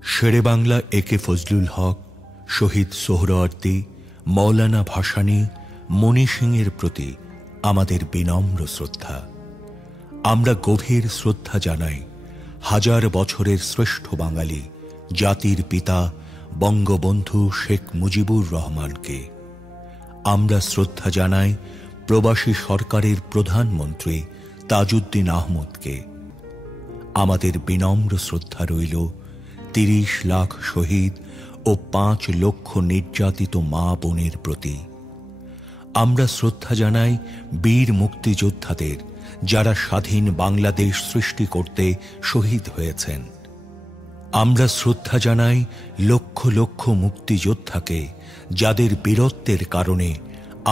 শেরেবাংলা একে ফজলুল হক, শহীদ সোহরাওয়ার্দী, মৌলানা ভাসানী, মণি সিংয়ের প্রতি আমাদের বিনম্র শ্রদ্ধা। আমরা গভীর শ্রদ্ধা জানাই হাজার বছরের শ্রেষ্ঠ বাঙালি জাতির পিতা বঙ্গবন্ধু শেখ মুজিবুর রহমানকে। আমরা শ্রদ্ধা জানাই প্রবাসী সরকারের প্রধানমন্ত্রী তাজউদ্দিন আহমদকে। আমাদের বিনম্র শ্রদ্ধা রইল ৩০ লাখ শহীদ ও ৫ লক্ষ নির্যাতিত মা বোনের প্রতি। আমরা শ্রদ্ধা জানাই বীর মুক্তিযোদ্ধাদের, যারা স্বাধীন বাংলাদেশ সৃষ্টি করতে শহীদ হয়েছেন। আমরা শ্রদ্ধা জানাই লক্ষ লক্ষ মুক্তিযোদ্ধাকে, যাদের বীরত্বের কারণে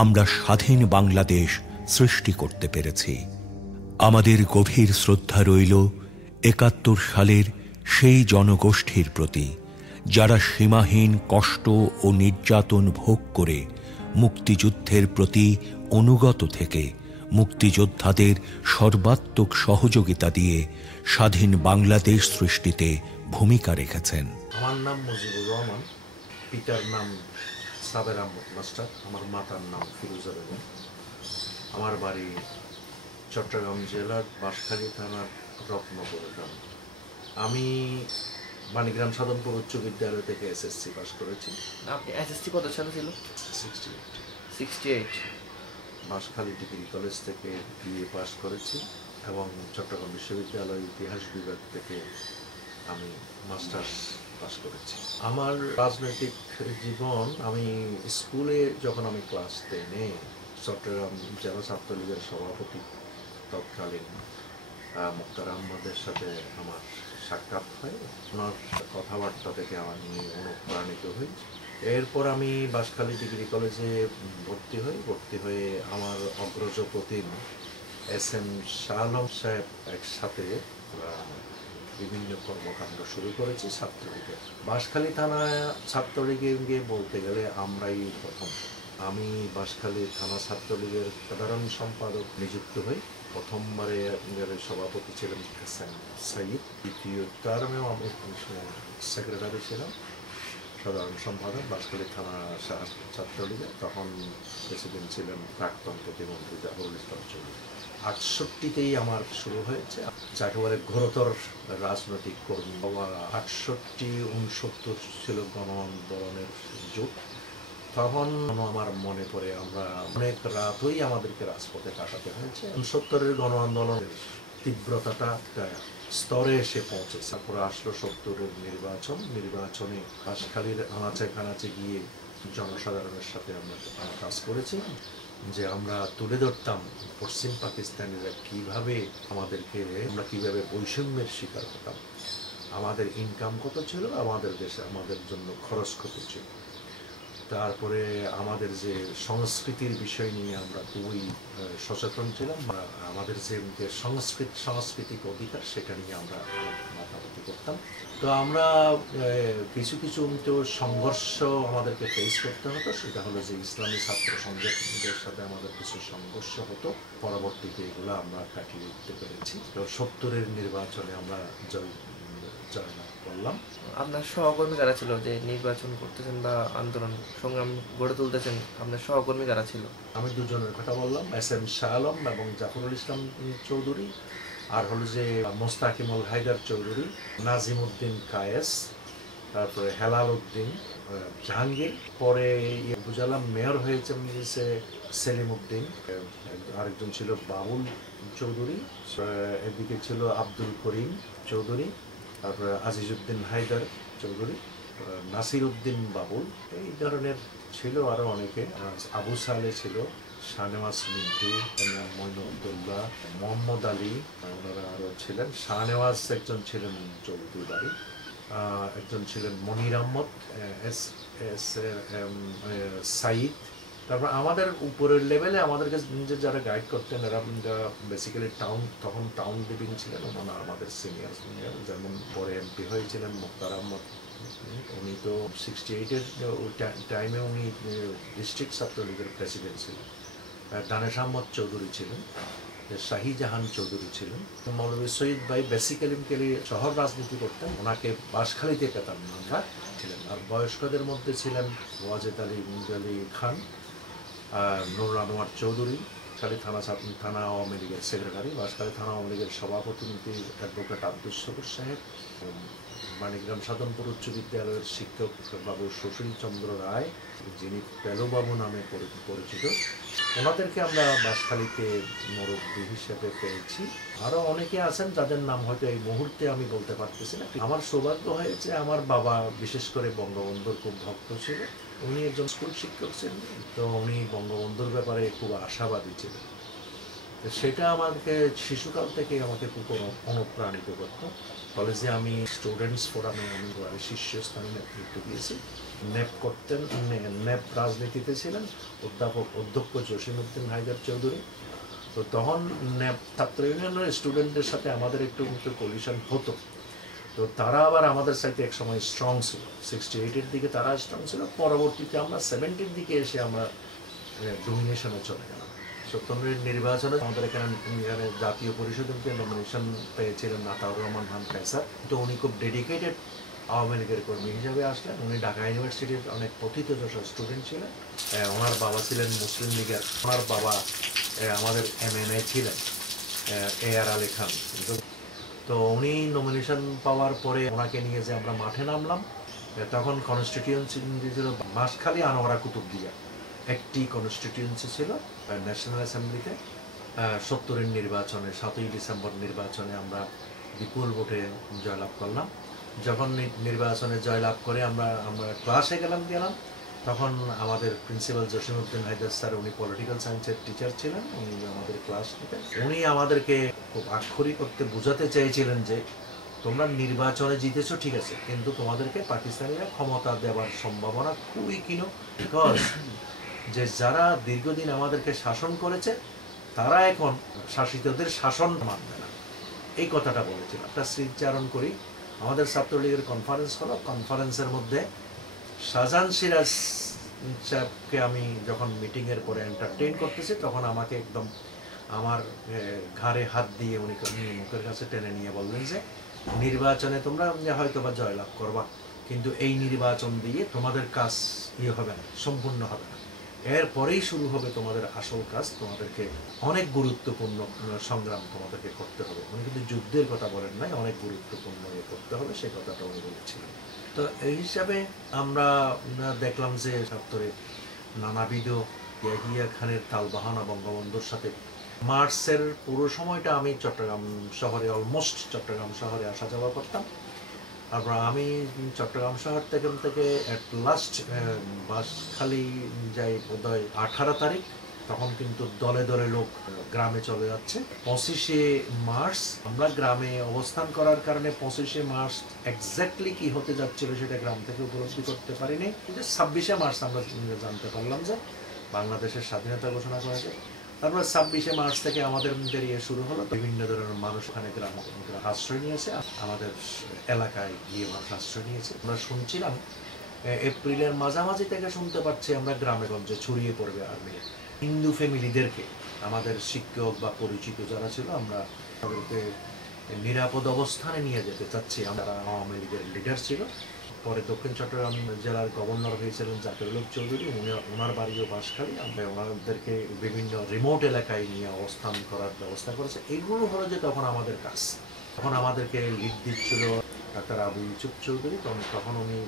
আমরা স্বাধীন বাংলাদেশ সৃষ্টি করতে পেরেছি। আমাদের গভীর শ্রদ্ধা রইল ৭১ সালের সেই জনগোষ্ঠীর প্রতি, যারা সীমাহীন কষ্ট ও নির্যাতন ভোগ করে মুক্তিযুদ্ধের প্রতি অনুগত থেকে মুক্তিযোদ্ধাদের সর্বাত্মক সহযোগিতা দিয়ে স্বাধীন বাংলাদেশ সৃষ্টিতে ভূমিকা রেখেছেন। আমার নাম মুজিবুর রহমান, পিতার নাম সাবের আহমদ মাস্টার, আমার মাতার নাম ফিরোজা বেগম। আমার বাড়ি চট্টগ্রাম জেলার বাঁশখালী থানার রত্নপুর গ্রাম। আমি মানিগ্রাম সাধনপুর উচ্চ বিদ্যালয় থেকে এসএসসি পাস করেছি। আপনি এসএসসি কত সালে ছিল? 68। বাঁশখালী ডিগ্রি কলেজ থেকে বিএ পাস করেছি এবং চট্টগ্রাম বিশ্ববিদ্যালয় ইতিহাস বিভাগ থেকে আমি মাস্টার্স পাস করেছি। আমার রাজনৈতিক জীবন, আমি স্কুলে যখন আমি ক্লাস 10-এ চট্টগ্রাম জেলা ছাত্রলীগের সভাপতি তৎকালীন মুক্তার আহমদের সাথে আমার সাক্ষাৎ হয়। ওনার কথাবার্তা থেকে আমি অনুপ্রাণিত হই। এরপর আমি বাঁশখালী ডিগ্রি কলেজে ভর্তি হয়ে আমার অগ্রজ প্রতিম SM শাহ আলম সাহেব একসাথে বিভিন্ন কর্মকাণ্ড শুরু করেছি ছাত্রলীগের। বাঁশখালী থানা ছাত্রলীগে বলতে গেলে আমরাই প্রথম। আমি বাঁশখালী থানা ছাত্রলীগের সাধারণ সম্পাদক নিযুক্ত হই। প্রথমবারে সভাপতি ছিলেন হাসান সাইদ, দ্বিতীয় টার্মেও আমি সেক্রেটারি ছিলাম, সাধারণ সম্পাদক বাঁশখালী থানা ছাত্রলীগের। তখন প্রেসিডেন্ট ছিলেন প্রাক্তন প্রতিমন্ত্রী জাফরুল ইসলাম চৌধুরী। 68-তেই আমার শুরু হয়েছে যাকে বলে ঘোরতর রাজনৈতিক কর্মী। 68-69 ছিল গণ আন্দোলনের যুগ। তখন আমার মনে পড়ে আমরা অনেক রাতই আমাদেরকে রাজপথে কাটাতে হয়েছে। 70-এর গণ আন্দোলনের তীব্রতাটা স্তরে এসে পৌঁছেছে। তারপরে আসলো 70-এর নির্বাচনে বাঁশখালীর আনাচে কানাচে গিয়ে জনসাধারণের সাথে আমরা কাজ করেছি, যে আমরা তুলে ধরতাম পশ্চিম পাকিস্তানিরা কিভাবে আমরা কিভাবে বৈষম্যের শিকার হতাম, আমাদের ইনকাম কত ছিল, আমাদের দেশে আমাদের জন্য খরচ কত ছিল। তারপরে আমাদের যে সংস্কৃতির বিষয় নিয়ে আমরা খুবই সচেতন ছিলাম, আমাদের যে সাংস্কৃতিক অধিকার সেটা নিয়ে আমরা মাতামাতি করতাম। তো আমরা কিছু সংঘর্ষ আমাদেরকে ফেস করতে হতো। সেটা হলো যে ইসলামী ছাত্র সংগঠনদের সাথে আমাদের কিছু সংঘর্ষ হতো। পরবর্তীতে এগুলো আমরা কাটিয়ে উঠতে পেরেছি। তো 70-এর নির্বাচনে আমরা জয়লাভ করলাম। আপনার সহকর্মী কারা ছিল যে নির্বাচন করতেছেন বা আন্দোলন সংগ্রাম গড়ে তুলতেছেন? আপনার সহকর্মী কারা ছিল? আমি দুজনের কথা বললাম, SM শাহ আলম এবং জাফরুল ইসলাম চৌধুরী, আর হলো যে মোস্তাকিমুল হায়দার চৌধুরী, নাজিম উদ্দিন কায়েস, তারপরে হেলাল উদ্দিন জাহাঙ্গীর। পরে বুঝালাম মেয়র হয়েছে সেলিম উদ্দিন, আরেকজন ছিল বাবুল চৌধুরী, এদিকে ছিল আব্দুল করিম চৌধুরী, তারপরে আজিজউদ্দিন হায়দার চৌধুরী, নাসির উদ্দিন বাবুল, এই ধরনের ছিল আরো অনেকে। আবু সালে ছিল, শাহনেওয়াজ মিন্টু, মইনুদ্দৌলা, মোহাম্মদ আলী, ওনারা আরো ছিলেন। শাহনেওয়াজ একজন ছিলেন চৌধুরী বাড়ি, একজন ছিলেন মনির আহমদ, সাইদ। তারপর আমাদের উপরের লেভেলে আমাদেরকে নিজের যারা গাইড করতেন, এরা বেসিক্যালি তখন টাউন লিভিং ছিলেন, ওনারা আমাদের সিনিয়র, যেমন পরে MP হয়েছিলেন মুক্তার আহমদ। উনি তো 68-এর টাইমে উনি ডিস্ট্রিক্ট ছাত্রলীগের প্রেসিডেন্ট ছিলেন। দানেশ আহমদ চৌধুরী ছিলেন। শাহিজাহান চৌধুরী ছিলেন। মৌলভী শহীদ ভাই বেসিক্যালি শহর রাজনীতি করতেন, ওনাকে বাঁশখালীতে পেতাম আমরা ছিলেন। আর বয়স্কদের মধ্যে ছিলেন ওয়াজেদ আলী খান, নুরুল আনোয়ার চৌধুরী, বাঁশখালী থানা আওয়ামী লীগের সেক্রেটারি, বাঁশখালী থানা আওয়ামী লীগের সভাপতি অ্যাডভোকেট আব্দুল শকুর সাহেব, মানিকগ্রাম সাধনপুর উচ্চ বিদ্যালয়ের শিক্ষক বাবু সুশীল চন্দ্র রায়, যিনি পেলোবাবু নামে পরিচিত, ওনাদেরকে আমরা বাঁশখালীতে মুরব্বী হিসেবে পেয়েছি। আরও অনেকে আছেন যাদের নাম হয়তো এই মুহূর্তে আমি বলতে পারতেছি না। আমার সৌভাগ্য হয়েছে, আমার বাবা বিশেষ করে বঙ্গবন্ধুর খুব ভক্ত ছিল, উনি একজন স্কুল শিক্ষক ছিলেন, তো উনি বঙ্গবন্ধুর ব্যাপারে খুব আশাবাদী ছিলেন। তো সেটা আমাকে শিশুকাল থেকে আমাকে খুব অনুপ্রাণিত করত। কলেজে আমি স্টুডেন্টস ফোরামে আমি শীর্ষস্থানে নেতৃত্ব দিয়েছি। ন্যাপ করতেন, ন্যাপ রাজনীতিতে ছিলেন অধ্যক্ষ জসিমউদ্দিন হায়দার চৌধুরী। তো তখন ন্যাপ ছাত্র ইউনিয়নের স্টুডেন্টদের সাথে আমাদের একটু কলিশন হতো। তো তারা আবার আমাদের সাথে এক সময় স্ট্রং ছিল, 68-এর দিকে তারা স্ট্রং ছিল, পরবর্তীতে আমরা 70-এর দিকে এসে আমরা ডোমিনেশনে চলে গেলাম। ৭০-এর নির্বাচনে আমাদের এখানে জাতীয় পরিষদের নমিনেশন পেয়েছিলেন আতাউর রহমান খান কায়সার। তো উনি খুব ডেডিকেটেড আওয়ামী লীগের কর্মী হিসাবে আসলেন। উনি ঢাকা ইউনিভার্সিটির অনেক প্রথিতযশা স্টুডেন্ট ছিলেন। ওনার বাবা ছিলেন মুসলিম লীগের, ওনার বাবা আমাদের MNA ছিলেন AR আলী খান। তো উনি নমিনেশন পাওয়ার পরে ওনাকে নিয়ে যে আমরা মাঠে নামলাম, তখন কনস্টিটিউয়েন্সি ছিল বাঁশখালী আনোয়ারা কুতুবদিয়া, একটি কনস্টিটিউয়েন্সি ছিল ন্যাশনাল অ্যাসেম্বলিতে। ৭০-এর নির্বাচনে 7ই ডিসেম্বর নির্বাচনে আমরা বিপুল ভোটে জয়লাভ করলাম। যখন নির্বাচনে জয়লাভ করে আমরা ক্লাসে গেলাম, তখন আমাদের প্রিন্সিপাল জসিমউদ্দিন হায়দার স্যার, উনি পলিটিক্যাল সায়েন্সের টিচার ছিলেন, উনি আমাদের ক্লাস নিতেন। উনি আমাদেরকে খুব আক্ষরিক করতে বোঝাতে চেয়েছিলেন যে তোমরা নির্বাচনে জিতেছো ঠিক আছে, কিন্তু তোমাদেরকে পাকিস্তানিরা ক্ষমতা দেওয়ার সম্ভাবনা খুবই ক্ষীণ, বিকজ যে যারা দীর্ঘদিন আমাদেরকে শাসন করেছে তারা এখন শাসিতদের শাসন মানবে না, এই কথাটা বলেছিল। একটা স্মৃতিচারণ করি, আমাদের ছাত্রলীগের কনফারেন্স হলো, কনফারেন্সের মধ্যে শাহজাহান সিরাজ সাহেবকে আমি যখন মিটিংয়ের পরে এন্টারটেইন করতেছি, তখন আমাকে একদম আমার ঘাড়ে হাত দিয়ে উনি মুখের কাছে টেনে নিয়ে বললেন যে নির্বাচনে তোমরা হয়তো বা জয়লাভ করবা, কিন্তু এই নির্বাচন দিয়ে তোমাদের কাজ হবে না, সম্পূর্ণ হবে না, এরপরেই শুরু হবে তোমাদের আসল কাজ, তোমাদেরকে অনেক গুরুত্বপূর্ণ সংগ্রাম তোমাদেরকে করতে হবে। উনি কিন্তু যুদ্ধের কথা বলেন নাই, অনেক গুরুত্বপূর্ণ করতে হবে, সেই কথাটা উনি বলেছিলেন। তো এই হিসাবে আমরা দেখলাম যে সত্তরে নানাবিধ ইয়াহিয়া খানের তালবাহানা বঙ্গবন্ধুর সাথে। মার্চের পুরো সময়টা আমি চট্টগ্রাম শহরে, অলমোস্ট চট্টগ্রাম শহরে আসা যাওয়া করতাম। তারপর আমি চট্টগ্রাম শহর থেকে অ্যাট লাস্ট বাঁশখালী যাই বোধহয় 18 তারিখ, তখন কিন্তু দলে দলে লোক গ্রামে চলে যাচ্ছে। 25শে মার্চ আমরা গ্রামে অবস্থান করার কারণে 25শে মার্চ এক্স্যাক্টলি কি হতে যাচ্ছিল সেটা গ্রাম থেকে উপলব্ধি করতে পারিনি, কিন্তু 26শে মার্চ আমরা জানতে পারলাম যে বাংলাদেশের স্বাধীনতা ঘোষণা করা যায়। তারপর 26শে মার্চ থেকে আমাদের বেরিয়ে শুরু হলো, বিভিন্ন ধরনের মানুষ ওখানে গ্রামে আশ্রয় নিয়েছে, আমাদের এলাকায় গিয়ে মানুষ আশ্রয় নিয়েছে। আমরা শুনছিলাম এপ্রিলের মাঝামাঝি থেকে শুনতে পাচ্ছি আমরা গ্রামে গঞ্জে ছড়িয়ে পড়বে আর্মি। হিন্দু ফ্যামিলিদেরকে, আমাদের শিক্ষক বা পরিচিত যারা ছিল, আমরা তাদেরকে নিরাপদ অবস্থানে নিয়ে যেতে চাচ্ছি। আমরা আওয়ামী লীগের লিডার ছিল, পরে দক্ষিণ চট্টগ্রাম জেলার গভর্নর হয়েছিলেন জাকিরুল হক চৌধুরী, ওনার বাড়িও বাঁশখালী। আমরা ওনাদেরকে বিভিন্ন রিমোট এলাকায় নিয়ে অবস্থান করার ব্যবস্থা করেছে। এইগুলো হলো যে তখন আমাদের কাজ। তখন আমাদেরকে লিড দিচ্ছিল ডাক্তার আবু ইউসুফ চৌধুরী, তখন উনি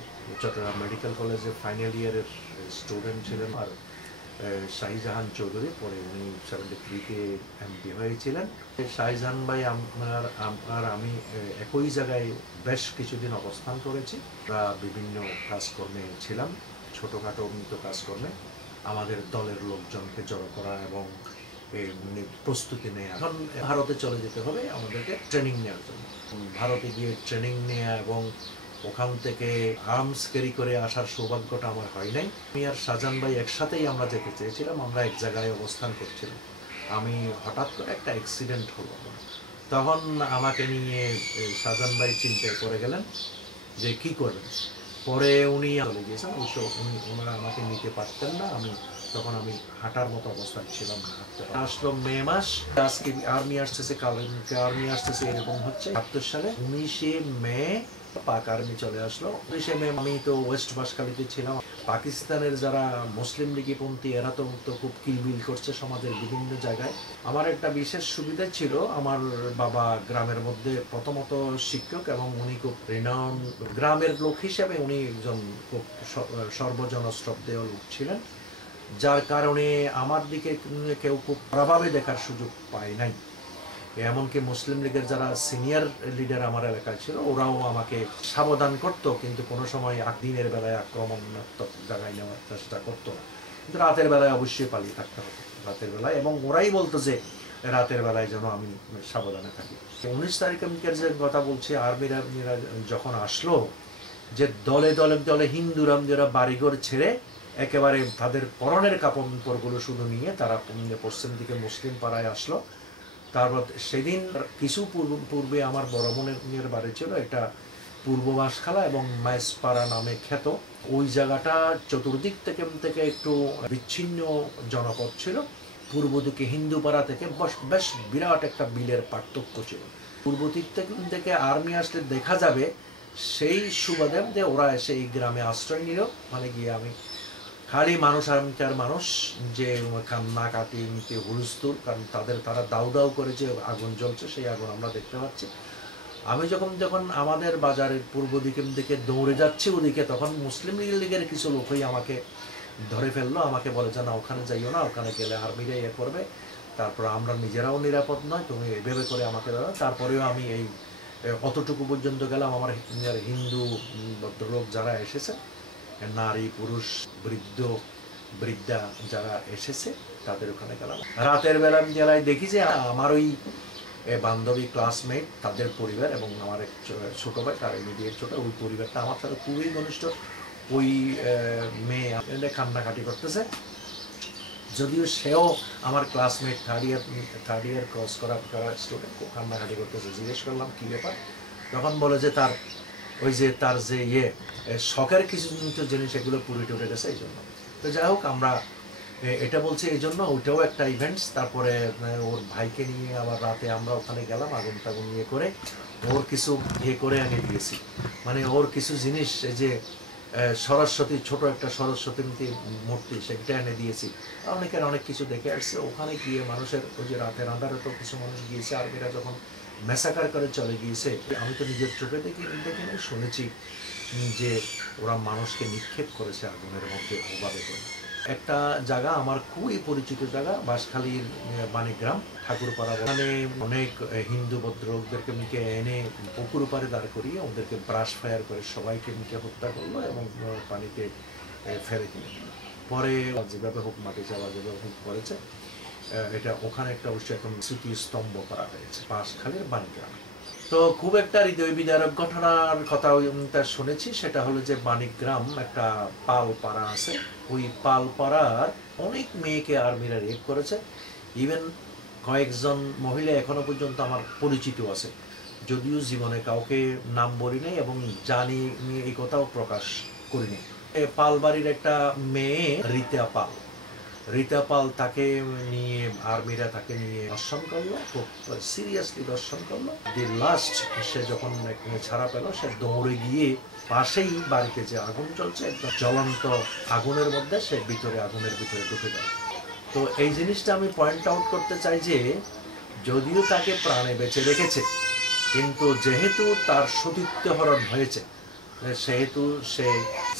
চট্টগ্রাম মেডিকেল কলেজে ফাইনাল ইয়ারের স্টুডেন্ট ছিলেন। আর শাহিজাহান চৌধুরী, পরে উনি 73-তে MP হয়েছিলেন। শাহিজাহান ভাই আর আমি একই জায়গায় বেশ কিছুদিন অবস্থান করেছি। আমরা বিভিন্ন কাজকর্মে ছিলাম, ছোটোখাটো মৃত কাজকর্মে আমাদের দলের লোকজনকে জড়ো করা এবং প্রস্তুতি নেওয়া। এখন ভারতে চলে যেতে হবে আমাদেরকে ট্রেনিং নেওয়ার জন্য। ভারতে গিয়ে ট্রেনিং নেওয়া এবং ওখান থেকে আর্মস ক্যারি করে আসার সৌভাগ্যটা আমার হয় নাই। আমি আর শাহজাহান ভাই একসাথেই আমরা যেতে চেয়েছিলাম, আমরা এক জায়গায় অবস্থান করছিলাম। আমি হঠাৎ করে একটা অ্যাক্সিডেন্ট হলো, তখন আমাকে নিয়ে শাহজাহান ভাই চিন্তায় পড়ে গেলেন যে কি করবেন। পরে উনি চলে গিয়েছেন, ওনারা আমাকে নিতে পারতেন না, আমি তখন আমি হাঁটার মতো অবস্থায় ছিলাম না, আসলো মে মাস, আজকে আর্মি আসতেছে, কালকে আর্মি আসতেছে, এরকম হচ্ছে। ৭৭ সালে 19শে মে পাক আর্মি চলে আসলো। 19শে মে আমি তো ওয়েস্ট বাঁশখালীতে ছিলাম। পাকিস্তানের যারা মুসলিম লীগপন্থী এরা তো খুব কিলবিল করছে সমাজের বিভিন্ন জায়গায়। আমার একটা বিশেষ সুবিধা ছিল, আমার বাবা গ্রামের মধ্যে প্রথমত শিক্ষক এবং উনি খুব রিনাউন্ড গ্রামের লোক হিসেবে উনি একজন খুব সর্বজনশ্রদ্ধেয় লোক ছিলেন, যার কারণে আমার দিকে কেউ খুব প্রভাবে দেখার সুযোগ পায় নাই। এমনকি মুসলিম লীগের যারা সিনিয়র লিডার আমার এলাকায় ছিল ওরাও আমাকে সাবধান করত, কিন্তু কোনো সময় দিনের বেলায় আক্রমণাত্মক জায়গায় নেওয়ার চেষ্টা করত, কিন্তু রাতের বেলায় অবশ্যই পালিয়ে থাকতে হতো রাতের বেলায়, এবং ওরাই বলতো যে রাতের বেলায় যেন আমি সাবধানে থাকি। 19 তারিখের যে কথা বলছি, আর্মিরা যখন আসলো, যে দলে দলে দলে হিন্দুরা যারা বাড়িঘর ছেড়ে একেবারে তাদের পরনের কাপড়গুলো শুধু নিয়ে তারা পশ্চিম দিকে মুসলিম পাড়ায় আসলো। তারপর সেদিন কিছু পূর্বে আমার বড় বোনের বাড়ি ছিল, এটা পূর্ব বাঁশখালা এবং মাইসপাড়া নামে খ্যাত। ওই জায়গাটা চতুর্দিক থেকে একটু বিচ্ছিন্ন জনপদ ছিল। পূর্ব দিকে হিন্দুপাড়া থেকে বেশ বিরাট একটা বিলের পার্থক্য ছিল। পূর্ব দিক থেকে আর্মি আসলে দেখা যাবে সেই সুবাদে যে ওরা এসে এই গ্রামে আশ্রয় নিল, মানে গিয়ে আমি খালি মানুষ আর মানুষ, যে কান্না কাটি নিতে হুলস্থুল, কারণ তারা দাউ দাউ করে যে আগুন জ্বলছে, সেই আগুন আমরা দেখতে পাচ্ছি। আমি যখন আমাদের বাজারের পূর্ব দিকে দৌড়ে যাচ্ছি ওদিকে, তখন মুসলিম লীগের কিছু লোকই আমাকে ধরে ফেললো, আমাকে বলে যে না ওখানে যাইও না, ওখানে গেলে আর্মিরা ইয়ে করবে, তারপর আমরা নিজেরাও নিরাপদ নয়, তুমি এভাবে করে আমাকে দাও। তারপরেও আমি এই অতটুকু পর্যন্ত গেলাম। আমার হিন্দু ভদ্রলোক যারা এসেছে, নারী পুরুষ বৃদ্ধা যারা এসেছে, তাদের ওখানে গেলাম। রাতের বেলা জেলায় দেখি যে আমার ওই বান্ধবী ক্লাসমেট, তাদের পরিবার এবং আমার এক ছোট ভাই, তার ইমিডিয়েট ছোট, ওই পরিবারটা আমার সাথে খুবই ঘনিষ্ঠ। ওই মেয়ে কান্নাকাটি করতেছে, যদিও সেও আমার ক্লাসমেট, থার্ড ইয়ার ক্রস করা স্টুডেন্ট, কান্নাকাটি করতেছে। জিজ্ঞেস করলাম কী ব্যাপার, তখন বলে যে তার যে শখের কিছু জিনিস এগুলো পুরো টুটে গেছে এই জন্য। তো যাই হোক, আমরা এটা বলছি এই জন্য, ওইটাও একটা ইভেন্টস। তারপরে ওর ভাইকে নিয়ে আবার রাতে আমরা ওখানে গেলাম, আগুন টাগুন ইয়ে করে ওর কিছু করে এনে দিয়েছি, মানে ওর কিছু জিনিস, যে সরস্বতী, ছোট একটা সরস্বতী মূর্তি, সেটা এনে দিয়েছি। অনেক কিছু দেখে আসছে ওখানে গিয়ে। মানুষের ওই যে রাতের আন্ধারে তো কিছু মানুষ গিয়েছে, আর্মিরা যখন ম্যাসাকার করে চলে গিয়েছে, আমি তো নিজের চোখে দেখি শুনেছি যে ওরা মানুষকে নিক্ষেপ করেছে আগুনের মধ্যে ওভাবে করে। একটা জায়গা আমার খুবই পরিচিত জায়গা, বাঁশখালীর বাণীগ্রাম ঠাকুরপাড়া, ওখানে অনেক হিন্দু ভদ্রলোকদেরকে এনে পুকুর পাড়ে দাঁড় করিয়ে ওদেরকে ব্রাশ ফায়ার করে সবাইকে হত্যা করলো এবং পানিতে ফেলে দিল। পরে যেভাবে হোক মাটি চাওয়া যেভাবে হোক করেছে, এটা ওখানে একটা অবশ্যই এখন স্মৃতিস্তম্ভ করা হয়েছে বাঁশখালীর বাণীগ্রামে। তো খুব একটা হৃদয় বিদারক ঘটনার কথা শুনেছি, সেটা হলো যে বাণীগ্রাম একটা পালপাড়া আছে, ওই পালপাড়ার অনেক মেয়েকে আর্মিরা রেপ করেছে। ইভেন কয়েকজন মহিলা এখনো পর্যন্ত আমার পরিচিত আছে, যদিও জীবনে কাউকে নাম বলি নাই এবং জানি এই কথাও প্রকাশ করিনি। পালবাড়ির একটা মেয়ে রীতা পাল, তাকে নিয়ে আর্মিরা তাকে নিয়ে দর্শন করলো, খুব সিরিয়াসলি দর্শন করলো। দি লাস্ট সে যখন ছাড়া পেল, সে দৌড়ে গিয়ে পাশেই বাড়িতে যে আগুন চলছে, একদম জ্বলন্ত আগুনের মধ্যে সে আগুনের ভিতরে ঢুকে গেল। তো এই জিনিসটা আমি পয়েন্ট আউট করতে চাই যে যদিও তাকে প্রাণে বেঁচে রেখেছে, কিন্তু যেহেতু তার সতীত্ব হরণ হয়েছে, সেহেতু সে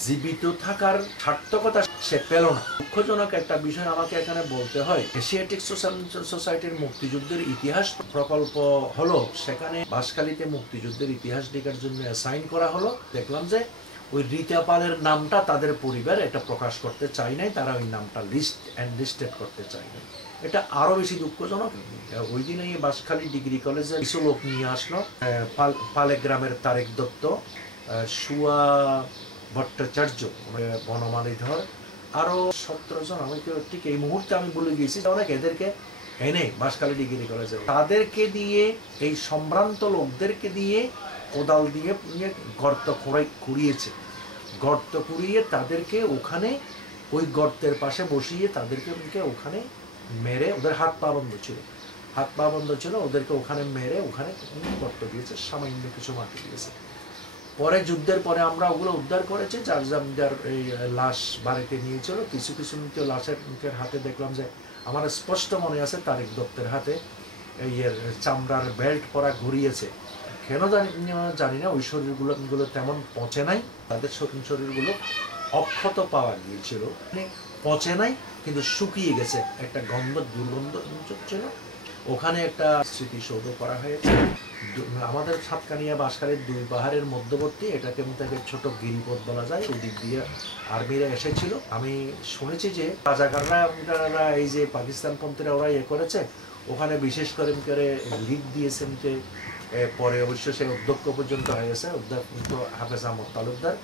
জীবিত থাকার সার্থকতা সে পেল না। দুঃখজনক একটা বিষয় আমাকে এখানে বলতে হয়, এশিয়াটিক সোসাইটির মুক্তিযুদ্ধের ইতিহাস প্রকল্প হলো, সেখানে বাঁশখালীতে মুক্তিযুদ্ধের ইতিহাস লেখার জন্য অ্যাসাইন করা হলো। দেখলাম যে ওই রীতা পালের নামটা তাদের পরিবার এটা প্রকাশ করতে চায় নাই, তারা ওই নামটা লিস্টেড করতে চায় নাই। এটা আরো বেশি দুঃখজনক। ওই দিন এই বাঁশখালী ডিগ্রি কলেজে কিছু লোক নিয়ে আসলো, পালে গ্রামের তারেক দত্ত, সুয়া ভট্টাচার্য, বনমালীধর, আরো 17 জন, আমি ঠিক এই মুহূর্তে আমি বলে গিয়েছি অনেক, এদেরকে এনে বাঁশখালী ডিগ্রি কলেজে তাদেরকে দিয়ে, এই সম্ভ্রান্ত লোকদেরকে দিয়ে কোদাল দিয়ে গর্ত কুড়িয়েছে, গর্ত কুড়িয়ে তাদেরকে ওখানে ওই গর্তের পাশে বসিয়ে তাদেরকে ওখানে মেরে, ওদের হাত পা বন্ধ ছিল, ওদেরকে ওখানে মেরে ওখানে গর্ত দিয়েছে, সামান্য কিছু মাটি দিয়েছে। পরে যুদ্ধের পরে আমরা ওগুলো উদ্ধার করেছি, যার এই লাশ বাড়িতে নিয়েছিল। কিছু লাশের হাতে দেখলাম যে, আমার স্পষ্ট মনে আছে তারেক দত্তের হাতে এর চামড়ার বেল্ট পরা ঘুরিয়েছে। কেন জানি না ওই শরীরগুলো তেমন পচে নাই, তাদের শরীরগুলো অক্ষত পাওয়া গিয়েছিল, পচে নাই কিন্তু শুকিয়ে গেছে, একটা দুর্গন্ধ ছিল। ওখানে একটা স্মৃতিসৌধ করা হয়েছে আমাদের সাতকানিয়া বাঁশখালীর দুই পাহাড়ের মধ্যবর্তী, এটাকে ছোট গিরিপথ বলা যায়। ওই দিক দিয়ে আর্মিরা এসেছিল। আমি শুনেছি যে রাজাকাররা এই যে পাকিস্তানপন্থীরা ওরা করেছে, ওখানে বিশেষ করে লিড দিয়েছেন যে, পরে অবশ্য সে অধ্যক্ষ পর্যন্ত হয়ে গেছে, অধ্যক্ষ হাফেজ আহমদ তালুকদার।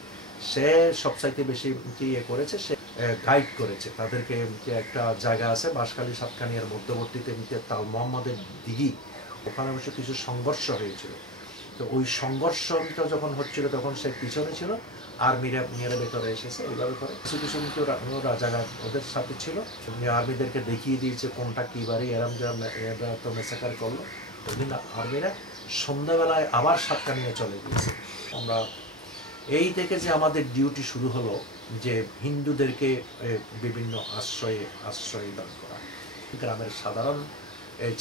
সে সবচাইতে বেশি করেছে, সে গাইড করেছে তাদেরকে। একটা জায়গা আছে বাঁশখালী সাতকানিয়ার মধ্যবর্তীতে তাল মোহাম্মদের দিঘি, ওখানে অবশ্য কিছু সংঘর্ষ হয়েছিল। তো ওই সংঘর্ষটা যখন হচ্ছিল তখন সে পিছনে ছিল, আর্মিরা ভেতরে এসেছে। এইভাবে করে কিছু রাজাকার ওদের সাথে ছিল, আর্মিদেরকে দেখিয়ে দিয়েছে কোনটা কি বাড়ি, এরা তো মেসাকার করলো। ওই দিন আর্মিরা সন্ধ্যাবেলায় আবার সাতকানিয়া চলে গিয়েছে। আমরা এই থেকে যে আমাদের ডিউটি শুরু হলো যে হিন্দুদেরকে বিভিন্ন আশ্রয় দান করা। গ্রামের সাধারণ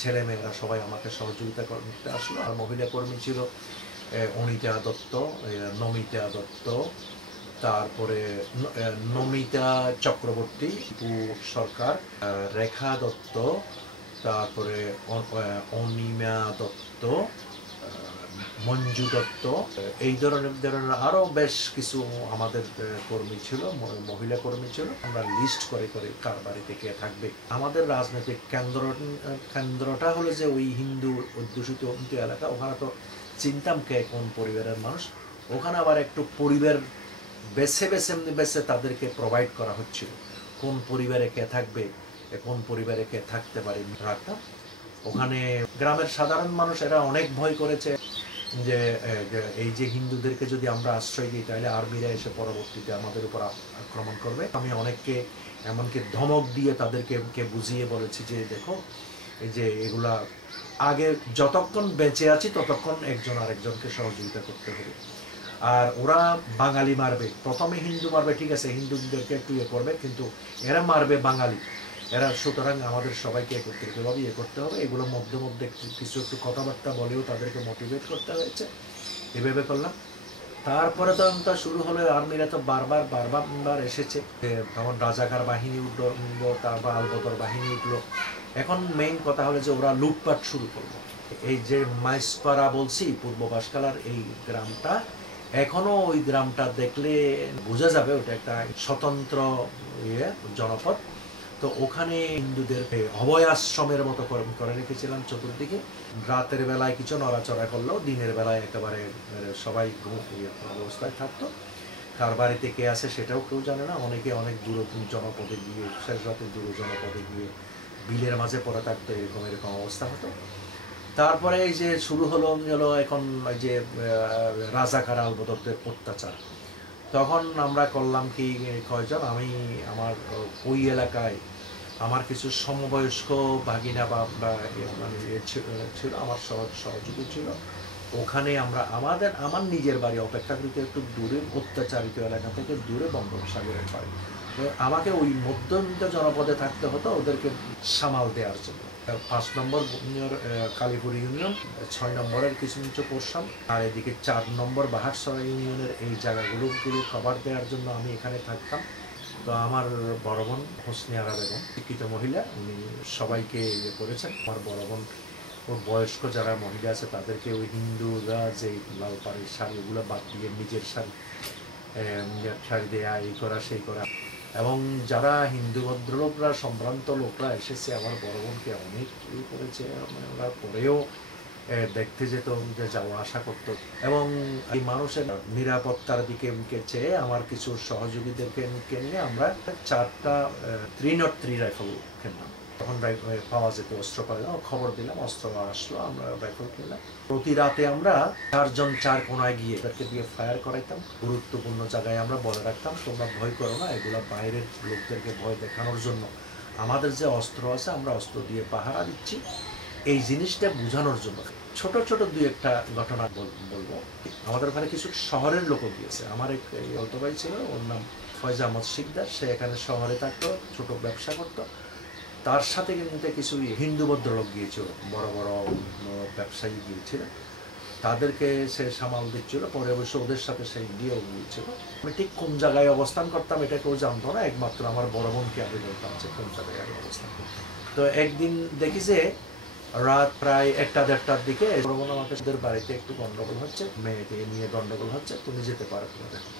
ছেলেমেয়েরা সবাই আমাকে সহযোগিতা করতে আসলো। আর মহিলা কর্মী ছিল অনিতা দত্ত, নমিতা দত্ত, তারপরে নমিতা চক্রবর্তী, সরকার, রেখা দত্ত, তারপরে অনিমা দত্ত, মঞ্জু দত্ত, এই ধরনের আরো বেশ কিছু আমাদের কর্মী ছিল, মহিলা কর্মী ছিল। আমরা লিস্ট করে কার বাড়িতে কে থাকবে। আমাদের রাজনৈতিক কেন্দ্রটা হলো যে ওই হিন্দু অধ্যুষিত এলাকা। ওখানে তো চিনতাম কে কোন পরিবারের মানুষ। ওখানে আবার একটু পরিবার বেছে তাদেরকে প্রোভাইড করা হচ্ছিল, কোন পরিবারে কে থাকবে, কোন পরিবারে কে থাকতে পারে রাখতাম। ওখানে গ্রামের সাধারণ মানুষ এরা অনেক ভয় করেছে যে এই যে হিন্দুদেরকে যদি আমরা আশ্রয় দিই তাহলে আর্মিরা এসে পরবর্তীতে আমাদের উপর আক্রমণ করবে। আমি অনেককে এমনকি ধমক দিয়ে তাদেরকে বুঝিয়ে বলেছি যে দেখো, এই যে এগুলা আগে যতক্ষণ বেঁচে আছি ততক্ষণ একজন আরেকজনকে সহযোগিতা করতে হবে। আর ওরা বাঙালি মারবে, প্রথমে হিন্দু মারবে, ঠিক আছে, হিন্দুদেরকে একটু করবে, কিন্তু এরা মারবে বাঙালি। এরা সুতরাং আমাদের সবাইকে একত্রিতভাবে করতে হবে। এগুলো মধ্যে কিছু একটু কথাবার্তা বলেও তাদেরকে মোটিভেট করতে হয়েছে। এভাবে করলাম। তারপরে তো শুরু হলো, আর্মিরা তো বারবার এসেছে। তখন রাজাকার বাহিনী উঠলো, তারপর আলবদর বাহিনী উঠলো। এখন মেইন কথা হলো যে ওরা লুটপাট শুরু করলো। এই যে মাইসপাড়া বলছি, পূর্ব বাঁশখালার এই গ্রামটা, এখনো ওই গ্রামটা দেখলে বোঝা যাবে ওটা একটা স্বতন্ত্র জনপদ। তো ওখানে হিন্দুদের অভয় আশ্রমের মতো করে রেখেছিলাম চতুর্দিকে। রাতের বেলায় কিছু নড়াচড়া করলেও দিনের বেলায় একেবারে সবাই অবস্থায় থাকতো। কার বাড়িতে কে আছে সেটাও কেউ জানে না। অনেকে অনেক দূর জনপদে গিয়ে, শেষ রাতে দূর জনপদে গিয়ে বিলের মাঝে পড়ে থাকতো, এরকম অবস্থা হতো। তারপরে এই যে শুরু হলো এখন এই যে রাজাকার আলবদরদের অত্যাচার। তখন আমরা করলাম কি, কয়জন, আমি আমার ওই এলাকায় আমার কিছু সমবয়স্ক ভাগিনা বা ছিল, আমার সহযোগী ছিল। ওখানে আমরা আমার নিজের বাড়ি অপেক্ষাকৃত একটু দূরে, অত্যাচারিত এলাকা থেকে দূরে, বঙ্গোপসাগরের বাড়ি। আমাকে ওই মধ্যবিত্ত জনপদে থাকতে হতো ওদেরকে সামাল দেওয়ার জন্য। 5 নম্বর কালীপুর ইউনিয়ন, 6 নম্বরের কিছু পোরশন, আর এদিকে 4 নম্বর বাহারসরা ইউনিয়নের এই জায়গাগুলো কভার দেওয়ার জন্য আমি এখানে থাকতাম। তো আমার বড় বোন হোসনে আরা বেগম, শিক্ষিত মহিলা, উনি সবাইকে করেছেন। আমার বড় বোন ওর বয়স্ক যারা মহিলা আছে তাদেরকে ওই হিন্দুরা যে লাল পাড়ের শাড়ি, ওগুলো বাদ দিয়ে নিজের শাড়ি দেয়া, এই করা সেই করা। এবং যারা হিন্দু ভদ্রলোকরা, সম্ভ্রান্ত লোকরা এসেছে, আমার বড় বোনকে অনেক করেছে। ওরা পরেও দেখতে যেত, যে যাওয়া আসা করতো। এবং এই মানুষের নিরাপত্তার দিকে চেয়ে আমার কিছু সহযোগীদেরকে নিয়ে আমরা 4টা 303 রাইফেল কিনলাম। তখন পাওয়া যেত, অস্ত্র পাওয়া যেত, খবর দিলাম, অস্ত্র আসলো, আমরা রাইফেল কিনলাম। প্রতি রাতে আমরা 4 জন 4 কোনায় গিয়ে তাদেরকে দিয়ে ফায়ার করাইতাম। গুরুত্বপূর্ণ জায়গায় আমরা বলে রাখতাম, তোমরা ভয় করো না, এগুলা বাইরের লোকদেরকে ভয় দেখানোর জন্য। আমাদের যে অস্ত্র আছে আমরা অস্ত্র দিয়ে পাহারা দিচ্ছি, এই জিনিসটা বোঝানোর জন্য। ছোট ছোট 2-1টা ঘটনা বলবো। আমাদের ওখানে কিছু শহরের লোকও গিয়েছে। আমার এক অল্প ভাই ছিল, ওর নাম ফয়েজ আহমদ শিকদার, সে এখানে শহরে থাকতো, ছোট ব্যবসা করতো। তার সাথে কিন্তু কিছু হিন্দু ভদ্রলোক গিয়েছিল, বড় বড় ব্যবসায়ী গিয়েছিল, তাদেরকে সে সামাল দিচ্ছিল। পরে অবশ্য ওদের সাথে সে গিয়েও গিয়েছিল। আমি ঠিক কোন জায়গায় অবস্থান করতাম এটা কেউ জানতো না, একমাত্র আমার বড় বোনকে আমি বলতাম যে কোন জায়গায় আমি অবস্থান করতাম। তো একদিন দেখি যে রাত প্রায় 1টা-1.5টার দিকে বড় বোন আমাকে ওদের বাড়িতে একটু গন্ডগোল হচ্ছে, মেয়েকে নিয়ে গন্ডগোল হচ্ছে, তুমি যেতে পারো কিনা দেখো।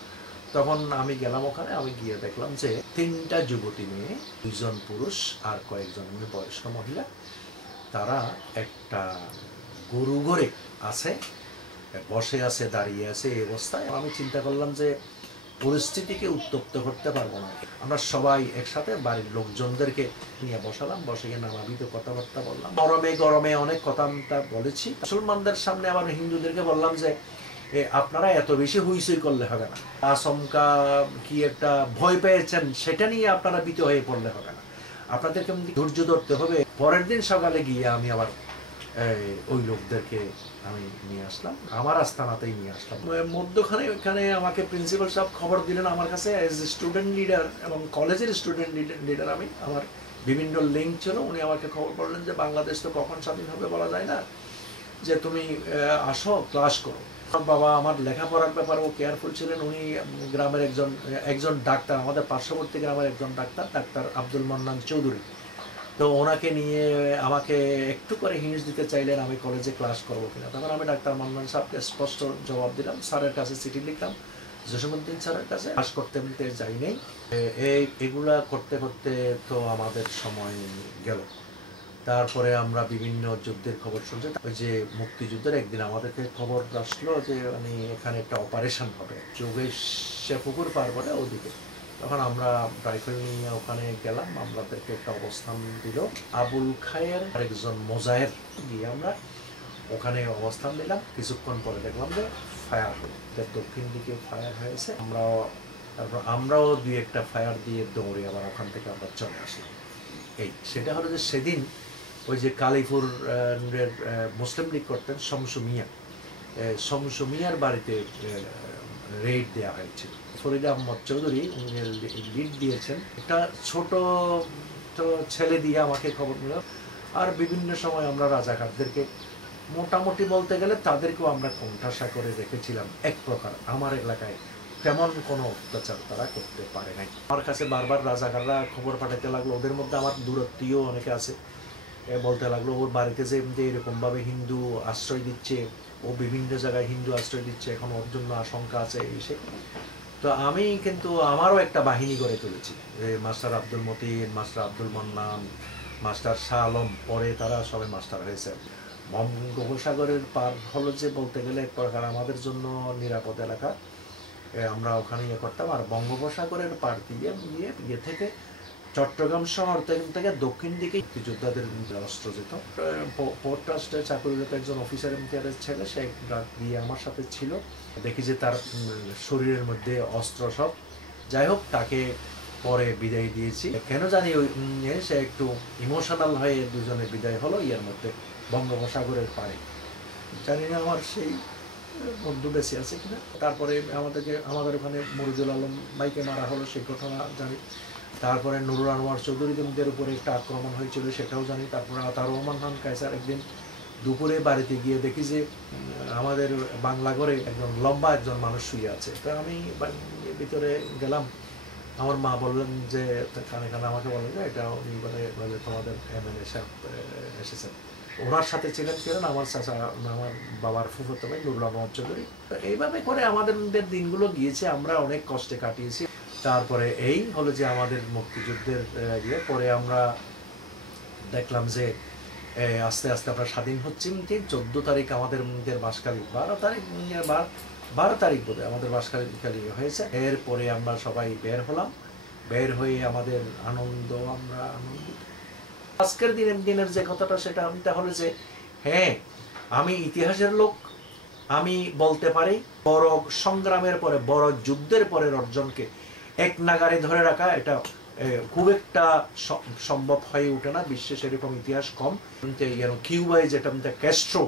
তখন আমি গেলাম ওখানে, আমি গিয়ে দেখলাম যে 3টা যুবতী মেয়ে, 2 জন পুরুষ আর কয়েকজন বয়স্ক মহিলা, তারা একটা গরু ঘরে আছে, বসে আছে, দাঁড়িয়ে আছে, এই অবস্থায়। আমি চিন্তা করলাম যে পরিস্থিতিকে উত্তপ্ত করতে পারবো না, আমরা সবাই একসাথে বাড়ির লোকজনদেরকে নিয়ে বসালাম, বসে গিয়ে নানাবিধ কথাবার্তা বললাম। গরমে গরমে অনেক কথা বলেছি। মুসলমানদের সামনে আবার হিন্দুদেরকে বললাম যে আপনারা এত বেশি হুইসুই করলে হবে না, আচমকা কি একটা ভয় পেয়েছেন সেটা নিয়ে আপনারা ভীত হয়ে পড়লে হবে না, আপনাদেরকে ধৈর্য ধরতে হবে। পরের দিন সকালে গিয়ে আমি আবার ওই লোকদেরকে আমি নিয়ে আসলাম, আমার আস্তানাতেই নিয়ে আসলাম। মধ্যখানে ওইখানে আমাকে প্রিন্সিপাল সাহেব খবর দিলেন আমার কাছে, অ্যাজ স্টুডেন্ট লিডার এবং কলেজের স্টুডেন্ট লিডার আমি, আমার বিভিন্ন লিঙ্ক ছিল। উনি আমাকে খবর করলেন যে বাংলাদেশ তো কখন স্বাধীন হবে বলা যায় না, যে তুমি আসো, ক্লাস করো। বাবা আমার লেখাপড়ার ব্যাপারে ও কেয়ারফুল ছিলেন। উনি গ্রামের একজন ডাক্তার, আমাদের পার্শ্ববর্তী গ্রামের একজন ডাক্তার আব্দুল মান্নান চৌধুরী। তো ওনাকে নিয়ে আমাকে একটু করে হিন্টস দিতে চাইলেন আমি কলেজে ক্লাস করবো কিনা। তখন আমি ডাক্তার মান্নান সাহেবকে স্পষ্ট জবাব দিলাম, স্যারের কাছে চিঠি লিখলাম, জসীমউদ্দিন স্যারের কাছে, ক্লাস করতে যাই নেই। এগুলা করতে করতে তো আমাদের সময় গেল। তারপরে আমরা বিভিন্ন যুদ্ধের খবর শুনছি। ওই যে মুক্তিযুদ্ধের একদিন আমাদেরকে খবর আসলো যে মানে এখানে একটা অপারেশন হবে যোগেশ পুকুর পার বলে ওদিকে। তখন আমরা রাইফেল নিয়ে ওখানে গেলাম, আমাদেরকে একটা অবস্থান দিল আবুল খায়ের আর একজন মোজাহের, গিয়ে আমরা ওখানে অবস্থান দিলাম। কিছুক্ষণ পরে দেখলাম যে ফায়ার হলো, দক্ষিণ দিকে ফায়ার হয়েছে। আমরাও 2-1টা ফায়ার দিয়ে দৌড়ে আবার ওখান থেকে আমরা চলে আসলাম। সেটা হলো যে সেদিন ওই যে কালীপুর মুসলিম লীগ করতেন শমসু মিয়ার বাড়িতে রেড দেওয়া হয়েছিল। ফরিদা আহমদ চৌধুরী উনি লিড দিয়েছেন। একটা ছোট ছেলে দিয়ে আমাকে খবর নিল। আর বিভিন্ন সময় আমরা রাজাকারদেরকে মোটামুটি বলতে গেলে তাদেরকেও আমরা কোণঠাসা করে রেখেছিলাম এক প্রকার। আমার এলাকায় তেমন কোনো অত্যাচার তারা করতে পারে নাই। আমার কাছে বারবার রাজাকাররা খবর পাঠাতে লাগলো, ওদের মধ্যে আমার দূরত্বীয় অনেকে আছে, বলতে লাগলো ওর বাড়িতে যে এরকমভাবে হিন্দু আশ্রয় দিচ্ছে, ও বিভিন্ন জায়গায় হিন্দু আশ্রয় দিচ্ছে, এখন ওর জন্য আশঙ্কা আছে সে। তো আমি কিন্তু আমারও একটা বাহিনী গড়ে তুলেছি, master Abdul Matin, master Abdul Mannan, master Shah Alam, পরে তারা সবাই মাস্টার হয়েছে। বঙ্গোপসাগরের পার হলো যে বলতে গেলে এক প্রকার আমাদের জন্য নিরাপদ এলাকা, আমরা ওখানে করতাম। আর বঙ্গোপসাগরের পার দিয়ে থেকে চট্টগ্রাম শহর থেকে দক্ষিণ দিকে যোদ্ধাদের অস্ত্র যেত। পোর্ট ট্রাস্টে চাকরিরত একজন অফিসার ইমতিয়াজের ছেলে, সে ডাক দিয়ে আমার সাথে ছিল। দেখি যে তার শরীরের মধ্যে অস্ত্র সব। যাই হোক, তাকে পরে বিদায় দিয়েছি। কেন জানি ওই সে একটু ইমোশনাল হয়ে দুজনে বিদায় হলো ইয়ের মধ্যে বঙ্গোপসাগরের পাড়ে। জানি না আমার সেই বন্ধু বেঁচে আছে কিনা। তারপরে আমাদের ওখানে মরুজুল আলম ভাইকে মারা হলো, সেই ঘটনা জানি। তারপরে নুরুল আনোয়ার চৌধুরীদের উপরে একটা আক্রমণ হয়েছিল, সেটাও জানি। তারপরে আতার রহমান খান কায়সার একদিন দুপুরে বাড়িতে গিয়ে দেখি যে আমাদের বাংলা ঘরে একজন লম্বা একজন মানুষ শুয়ে আছে। তো আমি ভিতরে গেলাম, আমার মা বললেন যে কানে কানে আমাকে বললেন যে এটা উনি বলে তোমাদের MLA সাহেব এসেছেন। ওনার সাথে ছিলেন আমার চাচা, আমার বাবার ফুফুতো ভাই নুরুল আনোয়ার চৌধুরী। তো এইভাবে করে আমাদের দিনগুলো গিয়েছে, আমরা অনেক কষ্টে কাটিয়েছি। তারপরে এই হলো যে আমাদের মুক্তিযুদ্ধের ইয়ে। পরে আমরা দেখলাম যে আস্তে আস্তে আমরা স্বাধীন হচ্ছি। 14 তারিখ আমাদের বাসখালী, 12 তারিখ বোধহয় আমাদের বাসখালী হয়েছে। এরপরে আমরা সবাই বের হলাম, বের হয়ে আমাদের আমরা আনন্দিত। আজকের দিনের যে কথাটা সেটা আমি তাহলে যে হ্যাঁ আমি ইতিহাসের লোক, আমি বলতে পারি বড় সংগ্রামের পরে বড় যুদ্ধের পরের অর্জনকে এক নাগারে ধরে রাখা এটা খুব একটা সম্ভব হয়ে ওঠে না। বিশ্বে সেরকম ইতিহাস কম। কিউবায় যেটা ক্যাস্ট্রো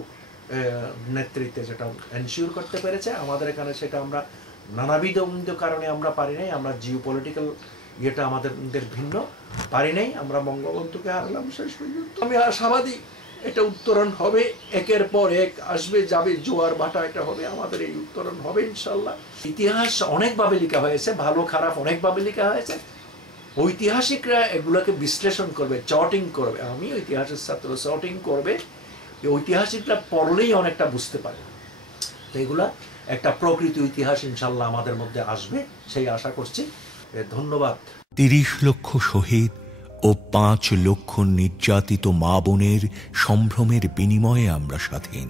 নেতৃত্বে যেটা এনশিওর করতে পেরেছে, আমাদের এখানে সেটা আমরা নানাবিধ কারণে আমরা পারি নাই। আমরা জিওপলিটিক্যাল ইয়েটা আমাদের ভিন্ন, পারি নাই। আমরা বঙ্গবন্ধুকে হারালাম শেষ পর্যন্ত। আমি আশাবাদী এটা উত্তরণ হবে, একের পর এক আসবে যাবে, জোয়ার ভাটা এটা হবে, আমাদের এই উত্তরণ হবে ইনশাল্লাহ। ইতিহাস অনেকভাবে লেখা হয়েছে, ভালো খারাপ অনেকভাবে লেখা হয়েছে। ঐতিহাসিকরা এগুলোকে বিশ্লেষণ করবে, চর্টিং করবে। আমি ইতিহাসের ছাত্র, চর্টিং করবে। ঐতিহাসিকরা পড়লেই অনেকটা বুঝতে পারে। তো এগুলা একটা প্রকৃত ইতিহাস ইনশাল্লাহ আমাদের মধ্যে আসবে, সেই আশা করছি। ধন্যবাদ। 30 লক্ষ শহীদ ও 5 লক্ষ নির্যাতিত মা বোনের সম্ভ্রমের বিনিময়ে আমরা স্বাধীন।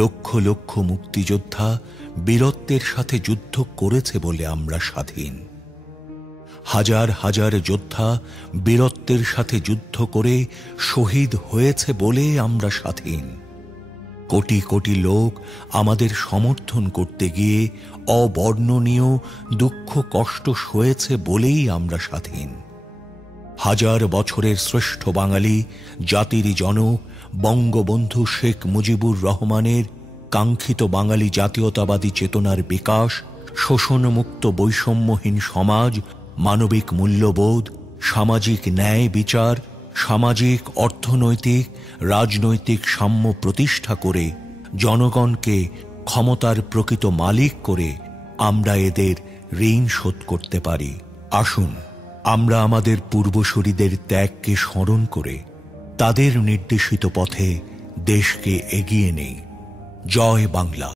লক্ষ লক্ষ মুক্তিযোদ্ধা বীরত্বের সাথে যুদ্ধ করেছে বলে আমরা স্বাধীন। হাজার হাজার যোদ্ধা বীরত্বের সাথে যুদ্ধ করে শহীদ হয়েছে বলে আমরা স্বাধীন। কোটি কোটি লোক আমাদের সমর্থন করতে গিয়ে অবর্ণনীয় দুঃখ কষ্ট সয়েছে বলেই আমরা স্বাধীন। হাজার বছরের শ্রেষ্ঠ বাঙালি জাতির জনক বঙ্গবন্ধু শেখ মুজিবুর রহমানের কাঙ্ক্ষিত বাঙালি জাতীয়তাবাদী চেতনার বিকাশ, শোষণমুক্ত বৈষম্যহীন সমাজ, মানবিক মূল্যবোধ, সামাজিক ন্যায় বিচার, সামাজিক অর্থনৈতিক রাজনৈতিক সাম্য প্রতিষ্ঠা করে জনগণকে ক্ষমতার প্রকৃত মালিক করে আমরা এদের ঋণ শোধ করতে পারি। আসুন আমরা আমাদের পূর্বসূরীদের ত্যাগকে স্মরণ করে তাদের নির্দেশিত পথে দেশকে এগিয়ে নেই। জয় বাংলা।